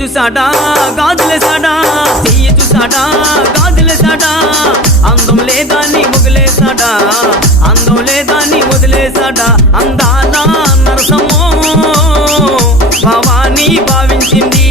చూసాడా గాజులేసాడా, చెయ్యి చూసాడా గాజులేసాడా, అందం లేదాన్ని వదిలేసాడా, అందం లేదాన్ని వదిలేసాడా. అందానా నరసమ్మో భవానీ భావించింది,